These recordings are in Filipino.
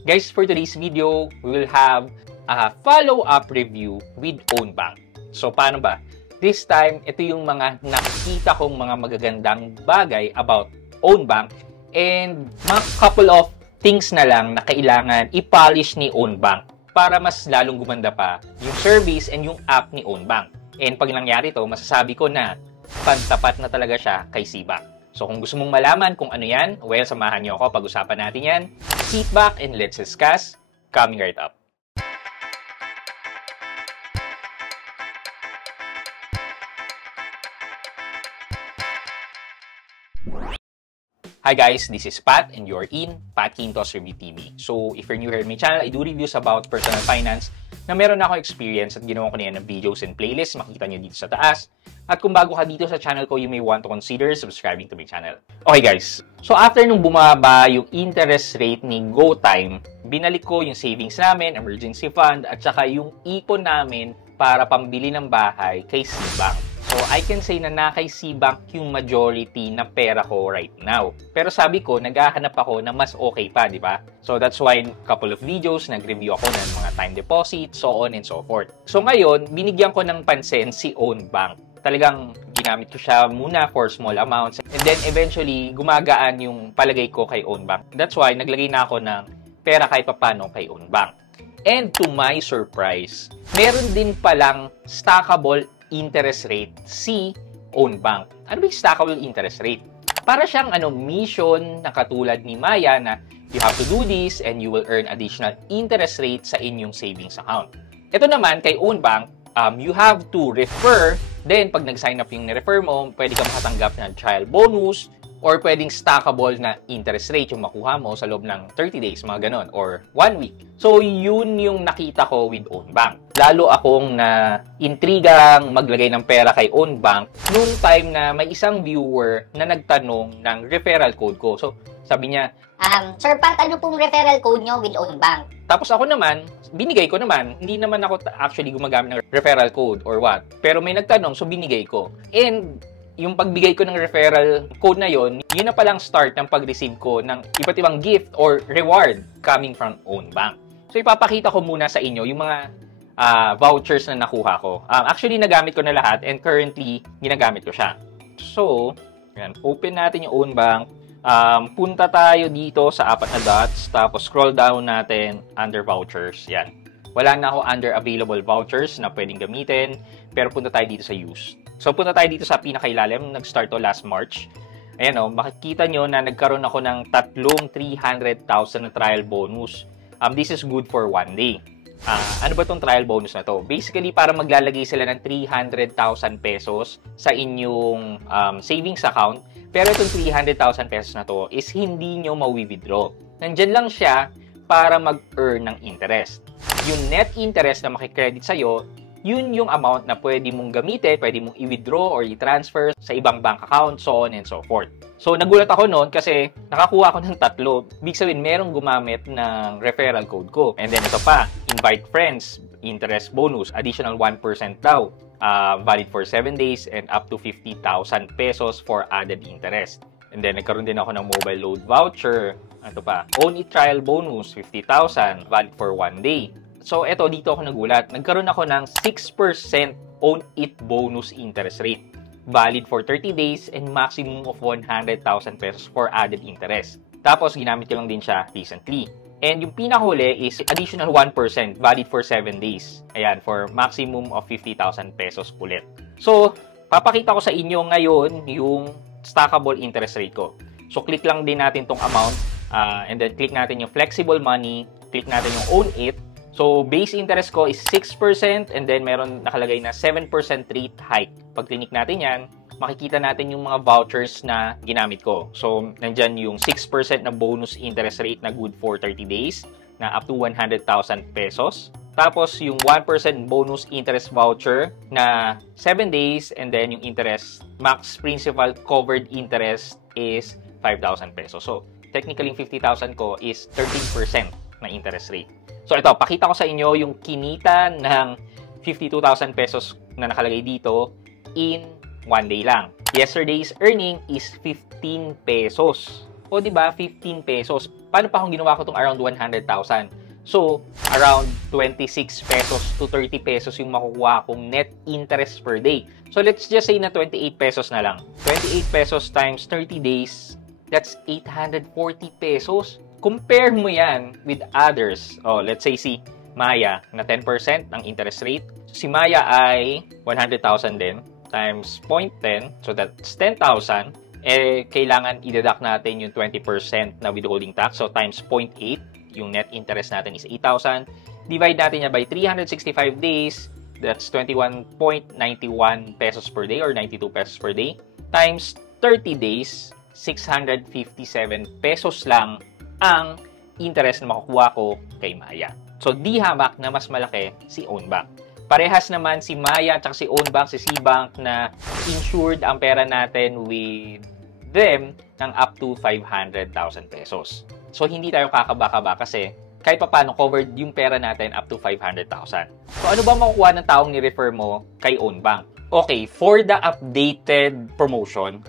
Guys, for today's video, we will have a follow-up review with Ownbank. So, paano ba? This time, ito yung mga nakikita kong mga magagandang bagay about Ownbank and mga couple of things na lang na kailangan i-polish ni Ownbank para mas lalong gumanda pa yung service and yung app ni Ownbank. And pag nangyari to, masasabi ko na pantapat na talaga siya kay Cbank. So kung gusto mong malaman kung ano yan, well, samahan niyo ako, pag-usapan natin yan. Sit back and let's discuss. Coming right up. Hi guys, this is Pat and you're in Pat Quintos Review TV. So if you're new here in my channel, I do reviews about personal finance na meron na ako experience at ginawa ko na yan ng videos and playlists. Makikita nyo dito sa taas. At kung bago ka dito sa channel ko, you may want to consider subscribing to my channel. Okay guys, so after nung bumaba yung interest rate ni GoTime, binalik ko yung savings namin, emergency fund, at saka yung ipon namin para pambili ng bahay kay Cbank. So, I can say na kay Cbank yung majority na pera ko right now. Pero sabi ko, naghahanap ako na mas okay pa, di ba? So, that's why couple of videos, nag-review ako ng mga time deposit, so on and so forth. So, ngayon, binigyan ko ng pansin si Ownbank. Talagang ginamit ko siya muna for small amounts. And then, eventually, gumagaan yung palagay ko kay Ownbank. That's why, naglagay na ako ng pera kahit papano kay Ownbank. And to my surprise, meron din palang stackable interest rate si Ownbank. Ano ba yung stackable interest rate? Para siyang mission na katulad ni Maya na you have to do this and you will earn additional interest rate sa inyong savings account. Ito naman kay Ownbank, you have to refer. Then pag nag-sign up yung ni-refer mo, pwede kang makatanggap ng trial bonus or pwedeng stackable na interest rate yung makuha mo sa loob ng 30 days, mga ganon, or 1 week. So, yun yung nakita ko with Ownbank. Lalo akong na-intrigang maglagay ng pera kay Ownbank noong time na may isang viewer na nagtanong ng referral code ko. So, sabi niya, Sir Pat, ano pong referral code nyo with Ownbank? Tapos ako naman, binigay ko naman. Hindi naman ako actually gumagamit ng referral code or what. Pero may nagtanong, so binigay ko. And yung pagbigay ko ng referral code na yon, yun na palang start ng pag-receive ko ng iba't ibang gift or reward coming from Ownbank. So ipapakita ko muna sa inyo yung mga vouchers na nakuha ko. Actually, nagamit ko na lahat and currently, ginagamit ko siya. So, yan, open natin yung Ownbank. Punta tayo dito sa apat na dots, tapos scroll down natin under vouchers. Yan. Wala na ako under available vouchers na pwedeng gamitin, pero punta tayo dito sa use. So, punta tayo dito sa pinakailalim. Nag-start to last March. Ayan o, makikita nyo na nagkaroon ako ng tatlong 300,000 na trial bonus. This is good for 1 day. Ano ba itong trial bonus na to? Basically, para maglalagay sila ng 300,000 pesos sa inyong savings account. Pero itong 300,000 pesos na to is hindi nyo mawi-withdraw. Nandyan lang siya para mag-earn ng interest. Yung net interest na makikredit sa'yo, yun yung amount na pwede mong gamitin, pwede mong i-withdraw or i-transfer sa ibang bank account, so on and so forth. So, nagulat ako noon kasi nakakuha ako ng tatlo. Big sabihin, merong gumamit ng referral code ko. And then ito pa, invite friends, interest bonus, additional 1% daw. Valid for 7 days and up to 50,000 pesos for added interest. And then, nagkaroon din ako ng mobile load voucher. Ito pa, own it trial bonus, 50,000, valid for 1 day. So, eto, dito ako nagulat. Nagkaroon ako ng 6% own it bonus interest rate. Valid for 30 days and maximum of 100,000 pesos for added interest. Tapos, ginamit ko lang din siya recently. And yung pinakahuli is additional 1%, valid for 7 days. Ayan, for maximum of 50,000 pesos ulit. So, papakita ko sa inyo ngayon yung stackable interest rate ko. So, click lang din natin tong amount. And then, click natin yung flexible money. Click natin yung own it. So, base interest ko is 6% and then meron nakalagay na 7% rate hike. Pag click natin yan, makikita natin yung mga vouchers na ginamit ko. So, nandyan yung 6% na bonus interest rate na good for 30 days na up to 100,000 pesos. Tapos, yung 1% bonus interest voucher na 7 days and then yung interest, max principal covered interest is 5,000 pesos. So, technically, 50,000 ko is 13% na interest rate. So ito, pakita ko sa inyo yung kinita ng 52,000 pesos na nakalagay dito in 1 day lang. Yesterday's earning is 15 pesos. O, di ba, 15 pesos. Paano pa kung ginawa ko itong around 100,000? So, around 26 pesos to 30 pesos yung makukuha kong net interest per day. So, let's just say na 28 pesos na lang. 28 pesos times 30 days, that's 840 pesos. Compare mo yan with others. Oh, let's say si Maya na 10% ang interest rate. Si Maya ay 100,000 din times 0.10. So, that's 10,000. Kailangan i-deduct natin yung 20% na withholding tax. So, times 0.8, yung net interest natin is 8,000. Divide natin niya by 365 days. That's 21.91 pesos per day or 92 pesos per day. Times 30 days, 657 pesos lang ang interest na makukuha ko kay Maya. So, di hamak na mas malaki si Ownbank. Parehas naman si Maya at si Ownbank, si Cbank na insured ang pera natin with them ng up to 500,000 pesos. So, hindi tayo kakaba-kaba kasi kahit pa paano covered yung pera natin up to 500,000. So, ano ba makukuha ng taong ni-refer mo kay Ownbank? Okay, for the updated promotion,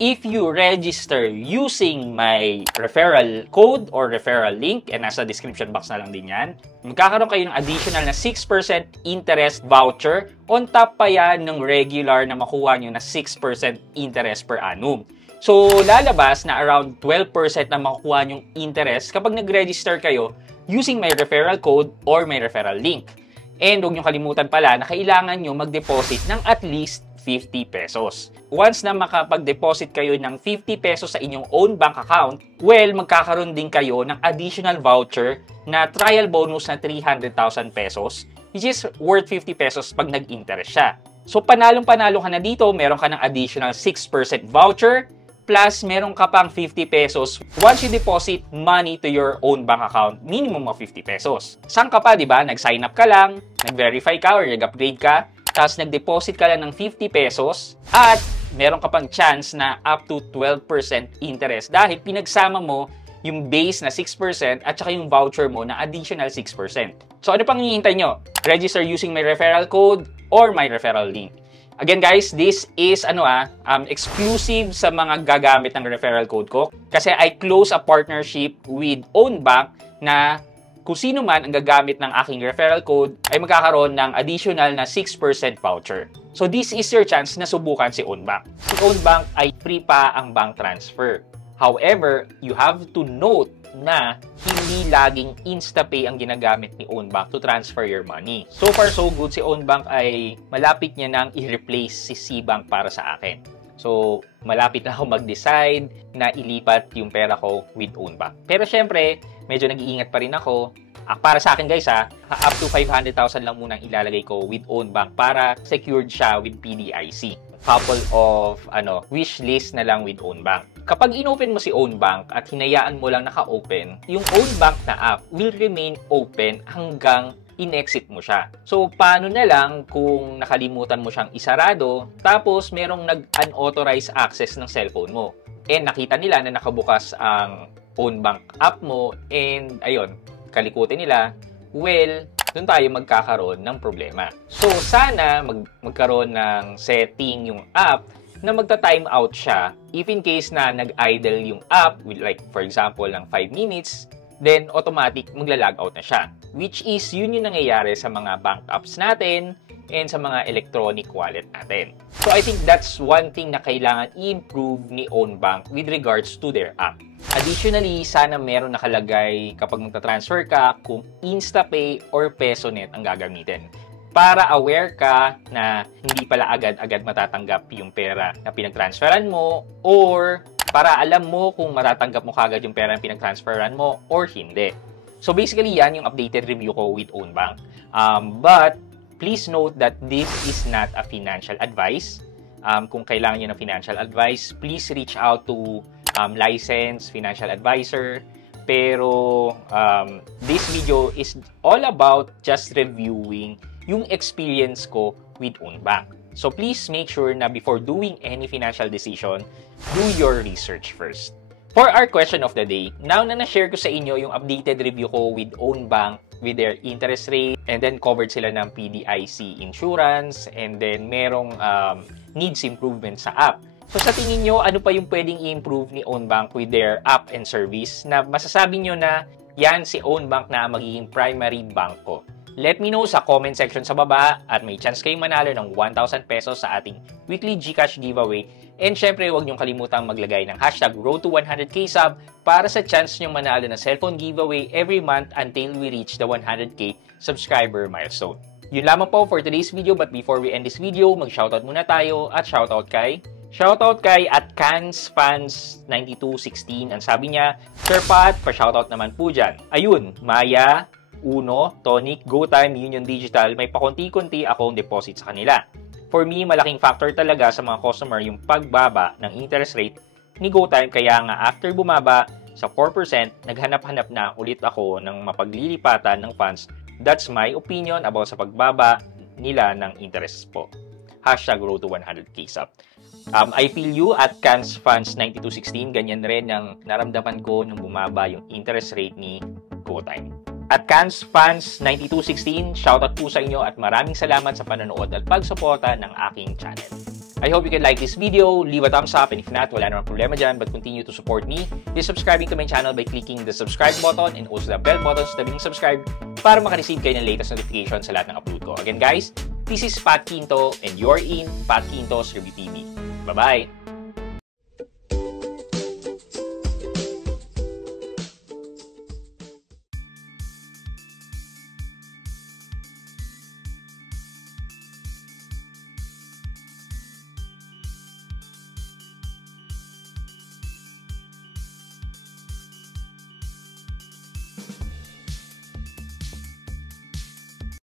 if you register using my referral code or referral link, and nasa description box na lang din yan, magkakaroon kayo ng additional na 6% interest voucher on top pa yan ng regular na makuha nyo na 6% interest per annum. So, lalabas na around 12% na makukuha nyong interest kapag nag-register kayo using my referral code or my referral link. And huwag nyo kalimutan pala na kailangan nyo mag-deposit ng at least 50 pesos. Once na makapag-deposit kayo ng 50 pesos sa inyong own bank account, well, magkakaroon din kayo ng additional voucher na trial bonus na 300,000 pesos, which is worth 50 pesos pag nag-interest siya. So, panalong-panalo ka na dito, meron ka ng additional 6% voucher, plus meron ka pang 50 pesos once you deposit money to your own bank account, minimum of 50 pesos. Saan ka pa, di ba? Nag-sign up ka lang, nag-verify ka or nag-upgrade ka, tapos nag-deposit ka lang ng 50 pesos at meron ka pang chance na up to 12% interest dahil pinagsama mo yung base na 6% at saka yung voucher mo na additional 6%. So ano pang hihintay nyo? Register using my referral code or my referral link. Again guys, this is exclusive sa mga gagamit ng referral code ko kasi I close a partnership with Ownbank na kung sino man ang gagamit ng aking referral code ay magkakaroon ng additional na 6% voucher. So this is your chance na subukan si Ownbank. Si Ownbank ay free pa ang bank transfer. However, you have to note na hindi laging InstaPay ang ginagamit ni Ownbank to transfer your money. So far so good, si Ownbank ay malapit niya nang i-replace si Cbank para sa akin. So, malapit na ako mag-decide na ilipat yung pera ko with Ownbank. Pero syempre, medyo nag-iingat pa rin ako. Para sa akin guys up to 500,000 lang munang ilalagay ko with Ownbank para secured siya with PDIC. Couple of wish list na lang with Ownbank. Kapag inopen mo si Ownbank at hinayaan mo lang naka-open, yung Ownbank na app will remain open hanggang in-exit mo siya. So, paano na lang kung nakalimutan mo siyang isarado, tapos merong nag-unauthorized access ng cellphone mo. And nakita nila na nakabukas ang Ownbank app mo, and ayun, kalikutin nila, well, doon tayo magkakaroon ng problema. So, sana magkaroon ng setting yung app na magta-time out siya if in case na nag-idle yung app with like, for example, ng 5 minutes, then automatic magla-log out na siya. Which is yun yung nangyayari sa mga bank apps natin and sa mga electronic wallet natin. So I think that's one thing na kailangan i-improve ni Ownbank with regards to their app. Additionally, sana meron nakalagay kapag magta-transfer ka kung InstaPay or PesoNet ang gagamitin. Para aware ka na hindi pala agad-agad matatanggap yung pera na pinag-transferan mo or para alam mo kung matatanggap mo kagad yung pera na pinag-transferan mo or hindi. So basically, yan yung updated review ko with Ownbank. But please note that this is not a financial advice. Kung kailangan nyo ng financial advice, please reach out to licensed financial advisor. Pero this video is all about just reviewing yung experience ko with Ownbank. So please make sure na before doing any financial decision, do your research first. For our question of the day, now na na-share ko sa inyo yung updated review ko with Ownbank, with their interest rate, and then covered sila ng PDIC insurance, and then merong needs improvement sa app. So sa tingin nyo, ano pa yung pwedeng i-improve ni Ownbank with their app and service na masasabi nyo na yan si Ownbank na magiging primary bank ko? Let me know sa comment section sa baba at may chance kayong manalo ng 1,000 pesos sa ating weekly GCash giveaway. And syempre, huwag niyong kalimutang maglagay ng hashtag Road to 100k sub para sa chance niyong manalo ng cellphone giveaway every month until we reach the 100k subscriber milestone. Yun lamang po for today's video, but before we end this video, mag-shoutout muna tayo at shoutout kay at CansFans9216. Ang sabi niya, Sir Pat, pa-shoutout naman po dyan. Ayun, Maya, Uno, Tonic, GoTime, Union Digital, may pakunti-kunti akong deposit sa kanila. For me, malaking factor talaga sa mga customer yung pagbaba ng interest rate ni GoTime, kaya nga after bumaba sa 4%, naghanap-hanap na ulit ako ng mapaglilipatan ng funds. That's my opinion about sa pagbaba nila ng interest po. Hashtag Road to 100k sub. I feel you at CansFans9216. Ganyan rin ang naramdaman ko nung bumaba yung interest rate ni GoTime. At CansFans9216, shoutout po sa inyo at maraming salamat sa panonood at pagsuporta ng aking channel. I hope you can like this video, leave a thumbs up, and if not, wala namang problema dyan, but continue to support me by subscribing to my channel by clicking the subscribe button and also the bell button sa tabi ng subscribe para makareceive kayo ng latest notification sa lahat ng upload ko. Again guys, this is Pat Quinto and you're in Pat Quinto's Review TV. Bye-bye!